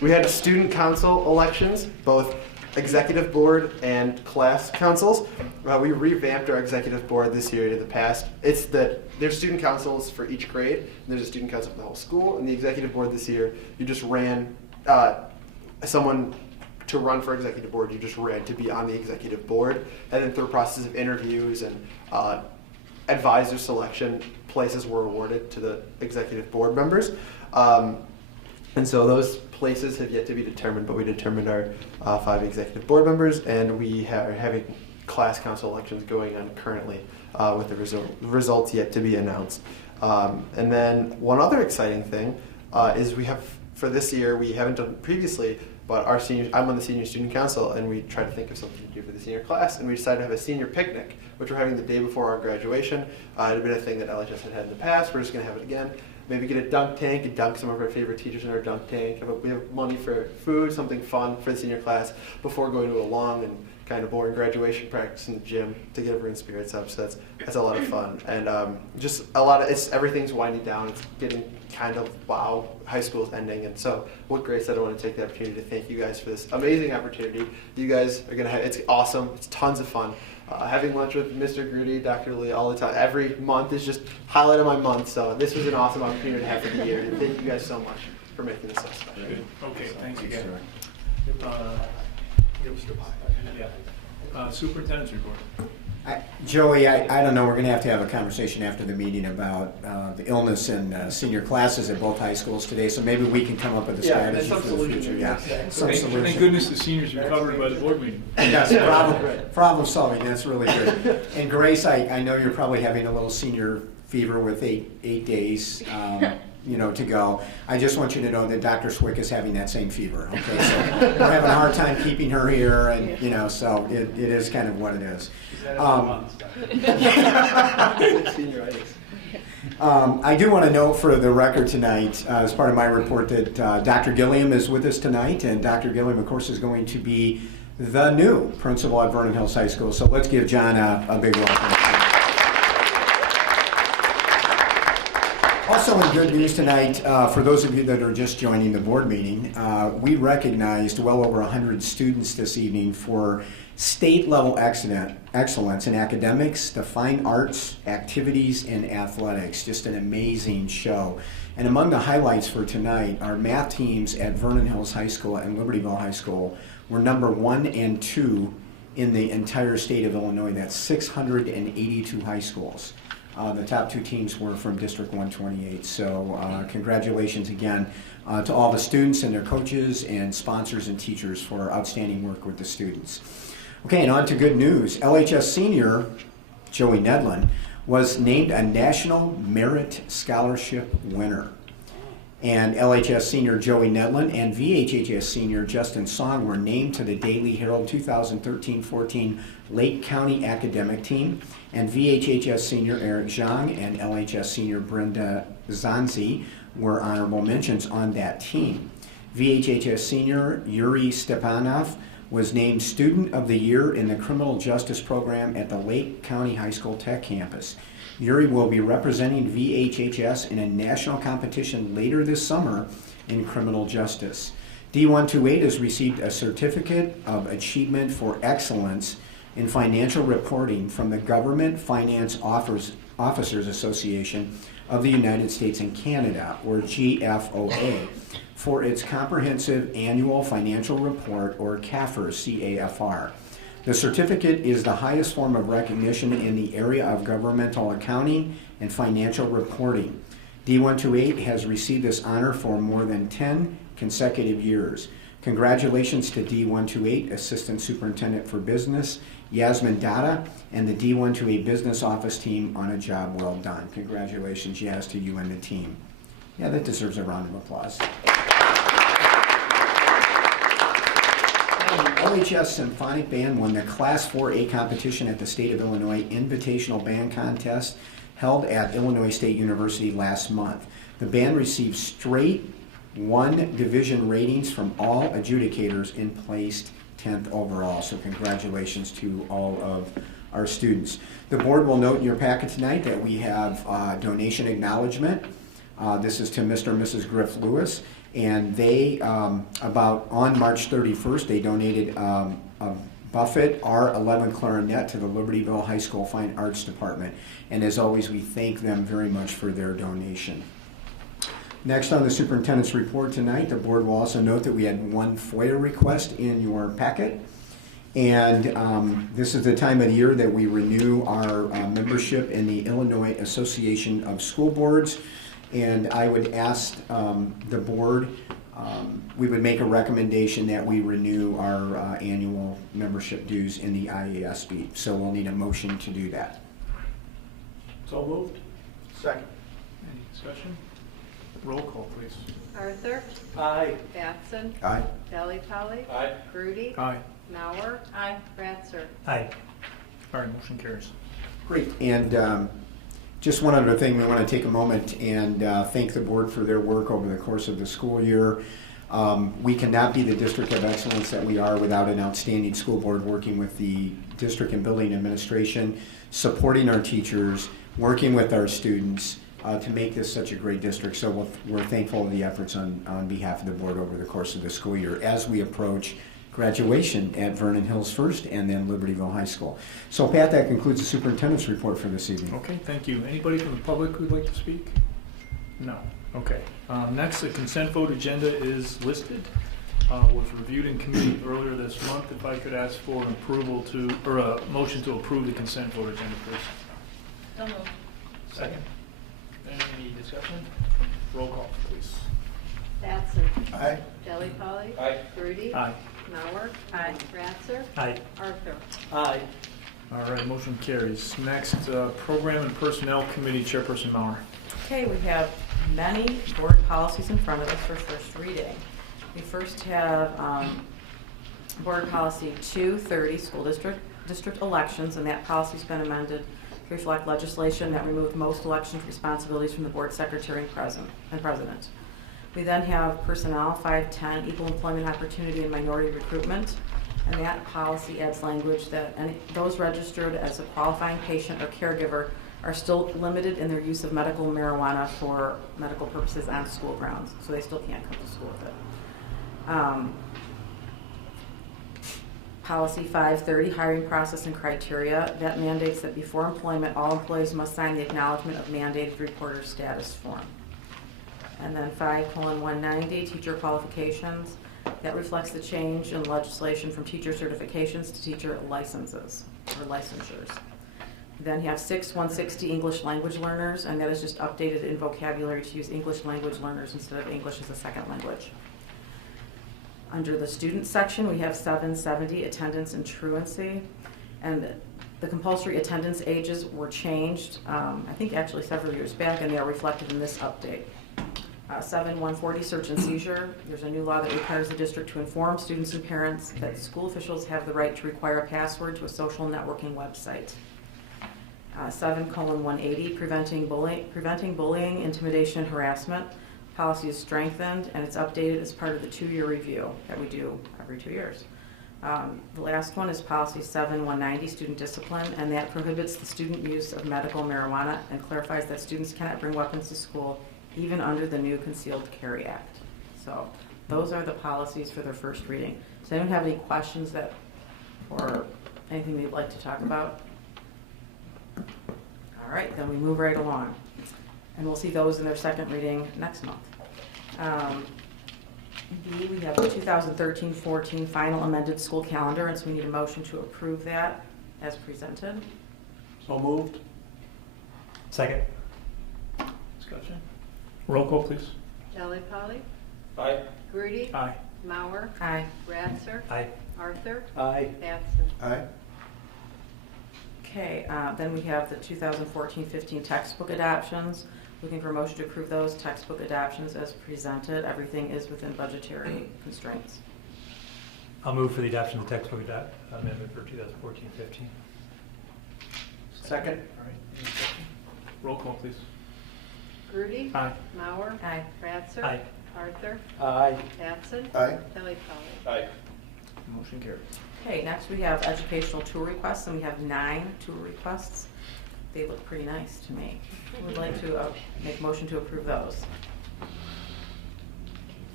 We had student council elections, both executive board and class councils. We revamped our executive board this year to the past. It's that there's student councils for each grade, and there's a student council for the whole school, and the executive board this year, you just ran someone to run for executive board, you just ran to be on the executive board, and then through a process of interviews and advisor selection, places were awarded to the executive board members. And so those places have yet to be determined, but we determined our 5 executive board members, and we are having class council elections going on currently with the results yet to be announced. And then one other exciting thing is we have, for this year, we haven't done previously, but our seniors, I'm on the senior student council, and we tried to think of something to do for the senior class, and we decided to have a senior picnic, which we're having the day before our graduation. It had been a thing that LHS had in the past. We're just going to have it again. Maybe get a dunk tank and dunk some of our favorite teachers in our dunk tank. We have money for food, something fun for the senior class before going to a long and kind of boring graduation practice in the gym to get everyone's spirits up. So that's a lot of fun, and just a lot of everything's winding down. It's getting kind of wow, high school's ending, and so what Grace said, I want to take the opportunity to thank you guys for this amazing opportunity. You guys are gonna have, it's awesome. It's tons of fun. Having lunch with Mr. Grudy, Dr. Lee all the time, every month is just highlight of my month. So this was an awesome opportunity to have for the year, and thank you guys so much for making this so special. Okay, thanks again. Superintendent's report. Joey, I don't know, we're going to have a conversation after the meeting about the illness in senior classes at both high schools today, so maybe we can come up with a strategy for the future. Yeah, some solution. Thank goodness the seniors recovered by the board meeting. Yes, problem solving, that's really good. And Grace, I know you're probably having a little senior fever with eight days to go. I just want you to know that Dr. Swick is having that same fever, okay? So we're having a hard time keeping her here, and so it is kind of what it is. I do want to note for the record tonight, as part of my report, that Dr. Gilliam is with us tonight, and Dr. Gilliam, of course, is going to be the new principal at Vernon Hills High School. So let's give John a big welcome. Also in good news tonight, for those of you that are just joining the board meeting, we recognized well over 100 students this evening for state-level excellence in academics, the fine arts, activities, and athletics. Just an amazing show. And among the highlights for tonight, our math teams at Vernon Hills High School and Libertyville High School were number 1 and 2 in the entire state of Illinois. That's 682 high schools. The top 2 teams were from District 128. So congratulations again to all the students and their coaches and sponsors and teachers for outstanding work with the students. Okay, and on to good news. LHS senior Joey Nedlin was named a National Merit Scholarship winner. And LHS senior Joey Nedlin and VHHS senior Justin Song were named to the Daily Herald 2013-14 Lake County Academic Team. And VHHS senior Eric Zhang and LHS senior Brenda Zanzi were honorable mentions on that team. VHHS senior Yuri Stepanov was named Student of the Year in the Criminal Justice Program at the Lake County High School Tech Campus. Yuri will be representing VHHS in a national competition later this summer in criminal justice. D128 has received a Certificate of Achievement for Excellence in Financial Reporting from the Government Finance Officers Association of the United States and Canada, or GFOA, for its comprehensive annual financial report, or CAFR, C-A-F-R. The certificate is the highest form of recognition in the area of governmental accounting and financial reporting. D128 has received this honor for more than 10 consecutive years. Congratulations to D128 Assistant Superintendent for Business, Yasmin Dada, and the D128 Business Office team on a job well done. Congratulations, Yas, to you and the team. Yeah, that deserves a round of applause. LHS Symphonic Band won the Class 4A competition at the State of Illinois Invitational Band Contest held at Illinois State University last month. The band received straight 1 division ratings from all adjudicators and placed 10th overall. So congratulations to all of our students. The board will note in your packet tonight that we have donation acknowledgement. This is to Mr. and Mrs. Griff Lewis. And they, on March 31st, they donated a Buffett R11 clarinet to the Libertyville High School Fine Arts Department. And as always, we thank them very much for their donation. Next on the superintendent's report tonight, the board will also note that we had 1 FOIA request in your packet. And this is the time of the year that we renew our membership in the Illinois Association of School Boards. And I would ask the board, we would make a recommendation that we renew our annual membership dues in the IASB. So we'll need a motion to do that. So moved. Second. Any discussion? Roll call, please. Arthur. Aye. Batson. Aye. Delli Polly. Aye. Grudy. Aye. Mauer. Aye. Ratzer. Aye. All right, motion carries. Great. And just one other thing, we want to take a moment and thank the board for their work over the course of the school year. We cannot be the district of excellence that we are without an outstanding school board working with the district and building administration, supporting our teachers, working with our students to make this such a great district. So we're thankful of the efforts on behalf of the board over the course of the school year as we approach graduation at Vernon Hills first and then Libertyville High School. So Pat, that concludes the superintendent's report for this evening. Okay, thank you. Anybody from the public who'd like to speak? No. Okay. Next, the consent vote agenda is listed. Was reviewed in committee earlier this month. If I could ask for an approval to, or a motion to approve the consent vote agenda, please. So moved. Second. Any discussion? Roll call, please. Batson. Aye. Delli Polly. Aye. Grudy. Aye. Mauer. Aye. Ratzer. Aye. Arthur. Aye. All right, motion carries. Next, Program and Personnel Committee Chairperson Maurer. Okay, we have many board policies in front of us for first reading. We first have Board Policy 230, School District Elections, and that policy's been amended to reflect legislation that removed most elections responsibilities from the board secretary and president. We then have Personnel 510, Equal Employment Opportunity and Minority Recruitment, and that policy adds language that those registered as a qualifying patient or caregiver are still limited in their use of medical marijuana for medical purposes on school grounds, so they still can't come to school with it. Policy 530, hiring process and criteria, that mandates that before employment, all employees must sign the acknowledgement of mandated reporter status form. And then 5:190, teacher qualifications, that reflects the change in legislation from teacher certifications to teacher licenses or licensures. Then you have 6:160, English language learners, and that is just updated in vocabulary to use English language learners instead of English as a second language. Under the student section, we have 770, attendance and truancy, and the compulsory attendance ages were changed, I think actually several years back, and they are reflected in this update. 7:140, search and seizure. There's a new law that requires the district to inform students and parents that school officials have the right to require a password to a social networking website. 7:180, preventing bullying, intimidation, and harassment. Policy is strengthened, and it's updated as part of the 2-year review that we do every 2 years. The last one is policy 7:190, student discipline, and that prohibits the student use of medical marijuana and clarifies that students cannot bring weapons to school even under the new Concealed Carry Act. So those are the policies for their first reading. Does anyone have any questions or anything they'd like to talk about? All right, then we move right along. And we'll see those in their second reading next month. B, we have the 2013-14 final amended school calendar, and so we need a motion to approve that as presented. So moved. Second. Discussion. Roll call, please. Delli Polly. Aye. Grudy. Aye. Mauer. Aye. Ratzer. Aye. Arthur. Aye. Batson. Aye. Okay, then we have the 2014-15 textbook adoptions. Looking for a motion to approve those textbook adoptions as presented. Everything is within budgetary constraints. I'll move for the adoption of the textbook amendment for 2014-15. Second. All right. Any discussion? Roll call, please. Grudy. Aye. Mauer. Aye. Ratzer. Aye. Arthur. Aye. Batson. Aye. Delli Polly. Aye. Motion carries. Okay, next we have educational tour requests, and we have 9 tour requests. They look pretty nice to me. Who would like to make a motion to approve those?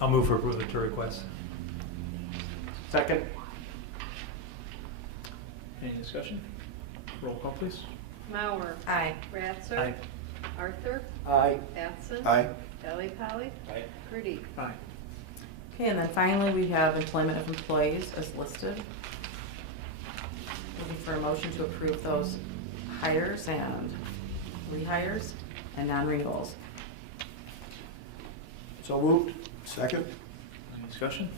I'll move for approval of the tour request. Second. Any discussion? Roll call, please. Mauer. Aye. Ratzer. Aye. Arthur. Aye. Batson. Aye. Delli Polly. Aye. Grudy. Aye. Okay, and then finally, we have employment of employees as listed. Looking for a motion to approve those hires and rehires and non-renewals. So moved. Second. Any discussion?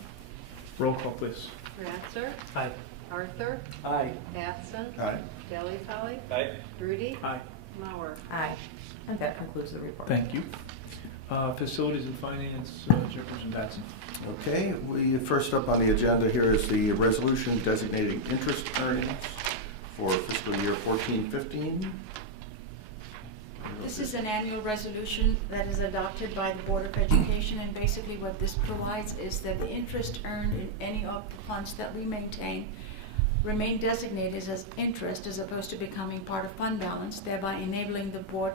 Roll call, please. Ratzer. Aye. Arthur. Aye. Batson. Aye. Delli Polly. Aye. Grudy. Aye. Mauer. Aye. And that concludes the report. Thank you. Facilities and Finance, Chairperson Batson. Okay, first up on the agenda here is the resolution designating interest earnings for fiscal year 14-15. This is an annual resolution that is adopted by the Board of Education, and basically what this provides is that the interest earned in any of the funds that we maintain remain designated as interest as opposed to becoming part of fund balance, thereby enabling the board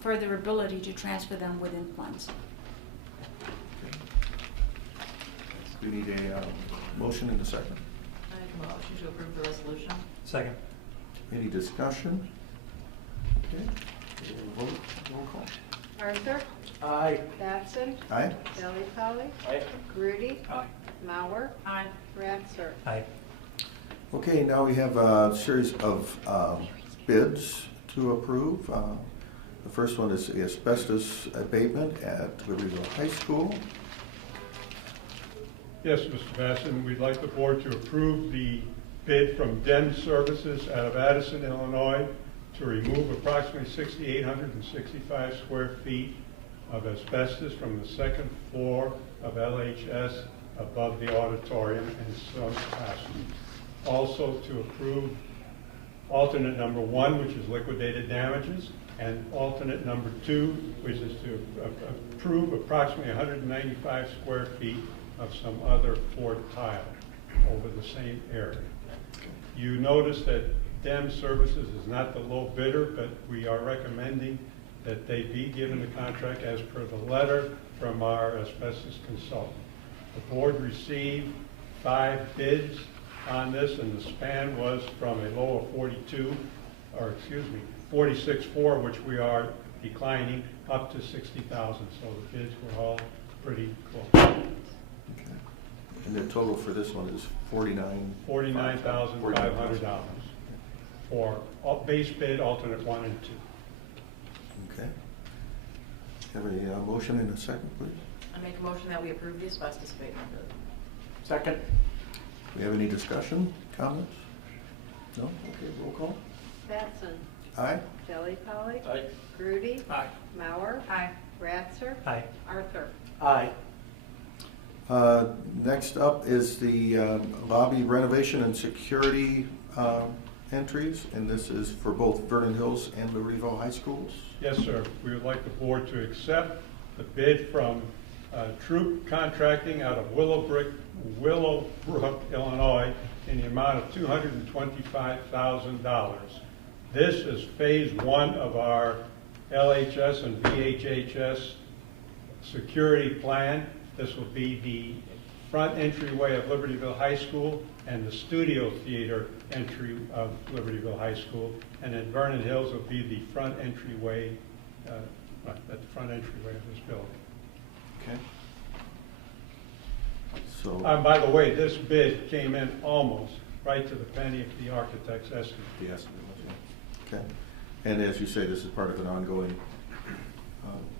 further ability to transfer them within funds. We need a motion and a second. I make a motion to approve the resolution. Second. Any discussion? Okay, we'll vote. Roll call. Arthur. Aye. Batson. Aye. Delli Polly. Aye. Grudy. Aye. Mauer. Aye. Ratzer. Aye. Okay, now we have a series of bids to approve. The first one is the asbestos abatement at Libertyville High School. Yes, Mr. Batson, we'd like the board to approve the bid from DEM Services out of Addison, Illinois, to remove approximately 6,865 square feet of asbestos from the second floor of LHS above the auditorium and some classrooms. Also to approve alternate number 1, which is liquidated damages, and alternate number 2, which is to approve approximately 195 square feet of some other floor tile over the same area. You notice that Dem Services is not the low bidder, but we are recommending that they be given the contract as per the letter from our asbestos consultant. The board received 5 bids on this, and the span was from a low of 46.4, which we are declining, up to 60,000. So the bids were all pretty close. Okay. And the total for this one is $49,500 for base bid, alternate 1 and 2. Okay. Have a motion and a second, please. I make a motion that we approve the asbestos abatement bid. Second. Do we have any discussion, comments? No? Okay, roll call. Batson. Aye. Kelly Polly. Aye. Grudy. Aye. Mauer. Aye. Ratzer. Aye. Arthur. Aye. Next up is the lobby renovation and security entries, and this is for both Vernon Hills and Libertyville High Schools. Yes, sir. We would like the board to accept the bid from Troop Contracting out of Willowbrook, Illinois, in the amount of $225,000. This is phase 1 of our LHS and VHHS security plan. This will be the front entryway of Libertyville High School and the studio theater entry of Libertyville High School. And then Vernon Hills will be the front entryway, at the front entryway of this building. Okay. So. By the way, this bid came in almost right to the penny of the architect's estimate. The estimate was, yeah. Okay. And as you say, this is part of an ongoing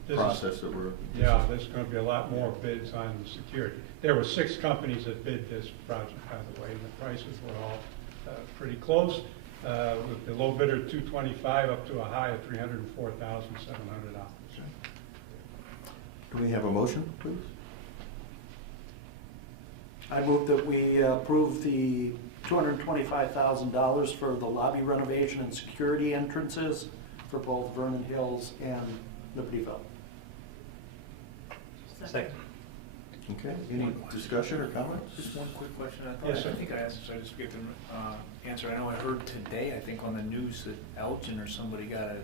process that we're... Yeah, there's going to be a lot more bids on the security. There were 6 companies that bid this project, by the way, and the prices were all pretty close, with the low bidder $225 up to a high of $304,700. Do we have a motion, please? I move that we approve the $225,000 for the lobby renovation and security entrances for both Vernon Hills and Libertyville. Second. Okay, any discussion or comments? Just one quick question. I Yes, sir. think I asked this, I just forget the answer. I know I heard today, I think on the news, that Elgin or somebody got a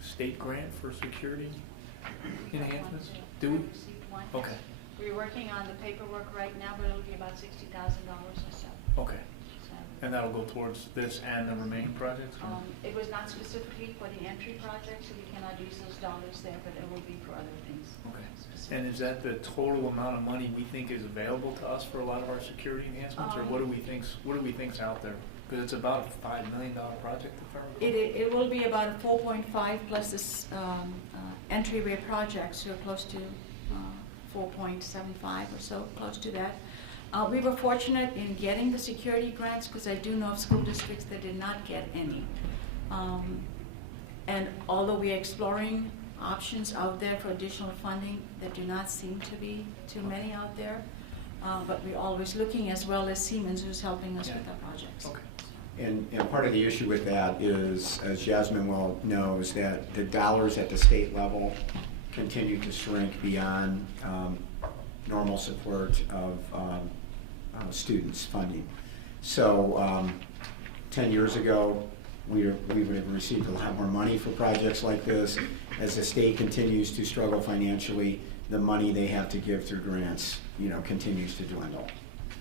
state grant for security enhancements. Do we? Okay. We're working on the paperwork right now, but it'll be about $60,000 or so. Okay. And that'll go towards this and the remaining projects? or- It was not specifically for the entry project, so we cannot use those dollars there, but it will be for other things. Okay. And is that the total amount of money we think is available to us for a lot of our security enhancements, or what do we think's out there? Because it's about a $5 million project, if I recall. It will be about 4.5 plus this entryway project, so close to 4.75 or so, close to that. We were fortunate in getting the security grants, because I do know of school districts that did not get any. And although we are exploring options out there for additional funding, there do not seem to be too many out there. But we're always looking, as well as Siemens, who's helping us with our projects. Okay. And part of the issue with that is, as Jasmine well knows, that the dollars at the state level continue to shrink beyond normal support of students' funding. So 10 years ago, we would have received a lot more money for projects like this. As the state continues to struggle financially, the money they have to give through grants, continues to dwindle.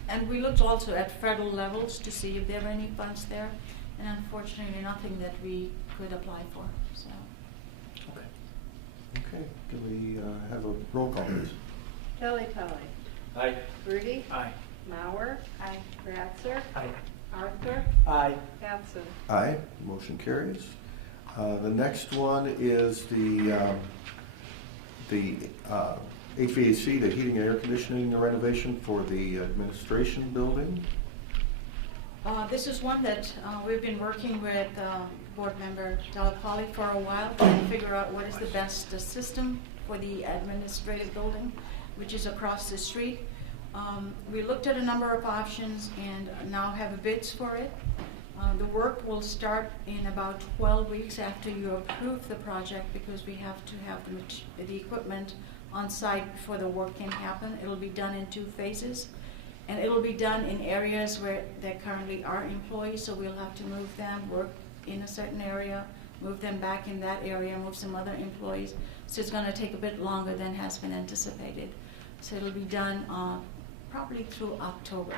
And we looked also at federal levels to see if there were any funds there, and unfortunately nothing that we could apply for. So. Okay, can we have a roll call, please? Kelly Polly. Aye. Grudy. Aye. Mauer. Aye. Ratzer. Aye. Arthur. Aye. Batson. Aye, motion carries. The next one is the HVAC, the heating and air conditioning renovation for the administration building. This is one that we've been working with board member Della Polly for a while, trying to figure out what is the best system for the administrative building, which is across the street. We looked at a number of options and now have bids for it. The work will start in about 12 weeks after you approve the project, because we have to have the equipment on site before the work can happen. It'll be done in 2 phases. And it'll be done in areas where there currently are employees, so we'll have to move them, work in a certain area, move them back in that area, move some other employees. So it's going to take a bit longer than has been anticipated. So it'll be done probably through October,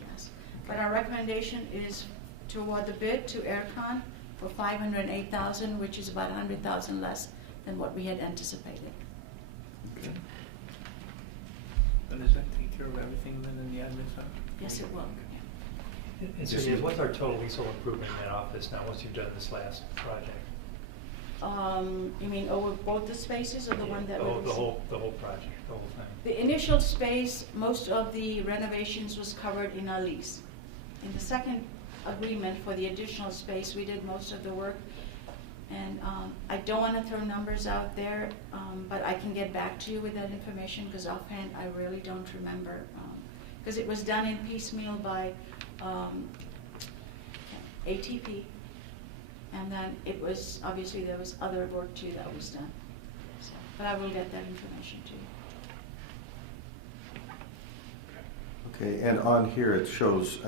yes. But our recommendation is to award the bid to Aircon for $508,000, which is about $100,000 less than what we had anticipated. Okay. And does that take care of everything then in the admin side? Yes, it will. And so what's our total leasehold improvement in that office now, once you've done this last project? You mean over both the spaces or the one that The we whole project, the whole thing. The initial space, most of the renovations was covered in our lease. In the second agreement for the additional space, we did most of the work. And I don't want to throw numbers out there, but I can get back to you with that information because offhand I really don't remember. Because it was done in piecemeal by ATP. And then it was, obviously there was other work too that was done. So, but I will get that information to you. Okay, and on here it shows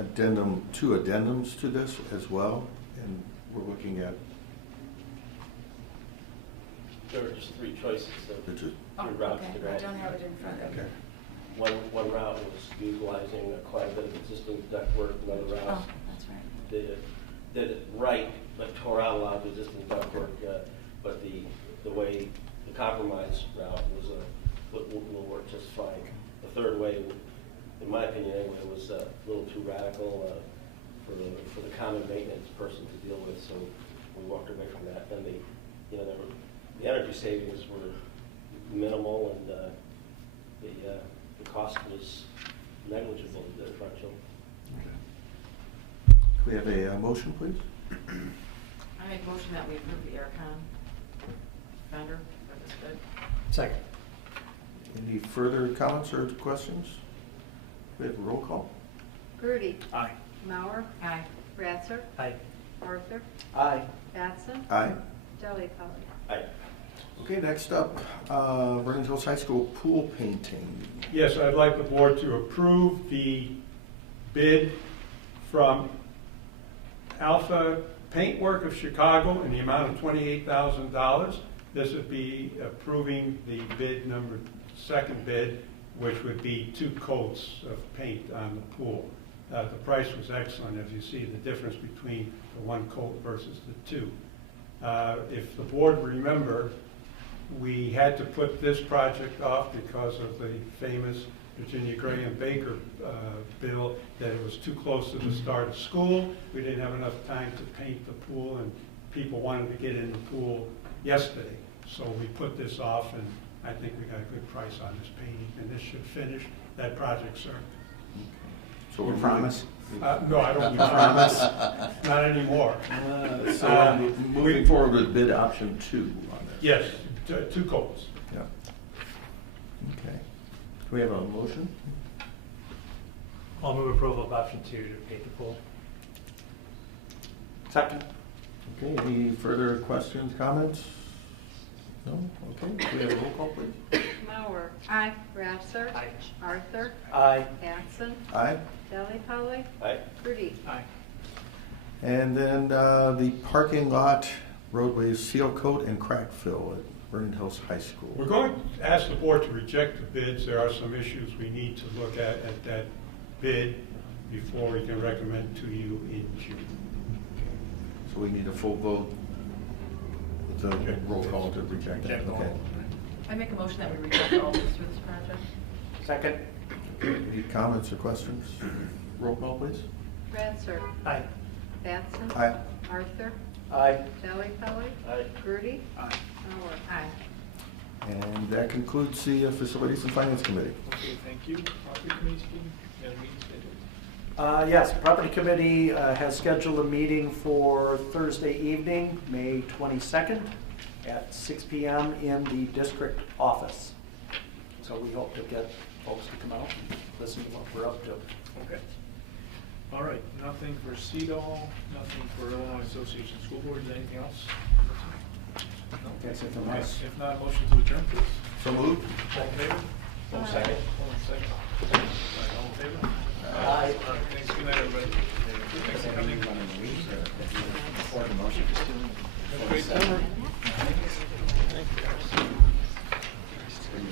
two addendums to this as well, and we're looking at. There were just three choices of three routes to I grant. don't have it in front of me. One route was utilizing quite a bit of existing ductwork. Another route that's right. did it right, but tore out a lot of existing ductwork. But the way the compromise route was will work just fine. The third way, in my opinion anyway, was a little too radical for the common maintenance person to deal with. So we walked away from that. And the energy savings were minimal, and the cost was negligible to the differential. Can we have a motion, please? I make a motion that we approve the Aircon vendor for this bid. Second. Any further comments or questions? We have a roll call. Grudy. Aye. Mauer. Aye. Ratzer. Aye. Arthur. Aye. Batson. Aye. Delli Polly. Aye. Okay, next up, Vernon Hills High School pool painting. Yes, I'd like the board to approve the bid from Alpha Paintwork of Chicago in the amount of $28,000. This would be approving the second bid, which would be 2 coats of paint on the pool. The price was excellent, as you see the difference between the 1 coat versus the 2. If the board remember, we had to put this project off because of the famous Virginia Graham Baker bill, that it was too close to the start of school. We didn't have enough time to paint the pool, and people wanted to get in the pool yesterday. So we put this off, and I think we got a good price on this painting, and this should finish that project, sir. So You promise? No, I don't promise. Not anymore. So moving forward with bid option 2 on this. Yes, 2 coats. Yeah. Okay. Do we have a motion? I'll move approval of option 2 to paint the pool. Second. Okay, any further questions, comments? No? Okay, do we have a roll call, please? Mauer. Aye. Ratzer. Aye. Arthur. Aye. Batson. Aye. Delli Polly. Aye. Grudy. Aye. And then the parking lot roadways seal coat and crack fill at Vernon Hills High School. We're going to ask the board to reject the bids. There are some issues we need to look at that bid before we can recommend to you in June. So we need a full vote. It's a roll call to reject that. Okay. I make a motion that we reject all bids for this project. Second. Any comments or questions? Roll call, please. Ratzer. Aye. Batson. Aye. Arthur. Aye. Delli Polly. Aye. Grudy. Aye. Mauer. Aye. And that concludes the Facilities and Finance Committee. Okay, thank you. Property committee, Stephen? You have a meeting scheduled? Yes, Property Committee has scheduled a meeting for Thursday evening, May 22nd at 6 p.m. in the district office. So we hope to get folks to come out and listen to what we're up to. Okay. All right, nothing for CEDAW, nothing for Illinois Association of School Boards, anything else? No? That's it from Okay, us. if not, motion to adjourn, please. So moved. All in favor? Second. All in favor? Aye. Thanks, good night, everybody. Thanks for coming. Great summer.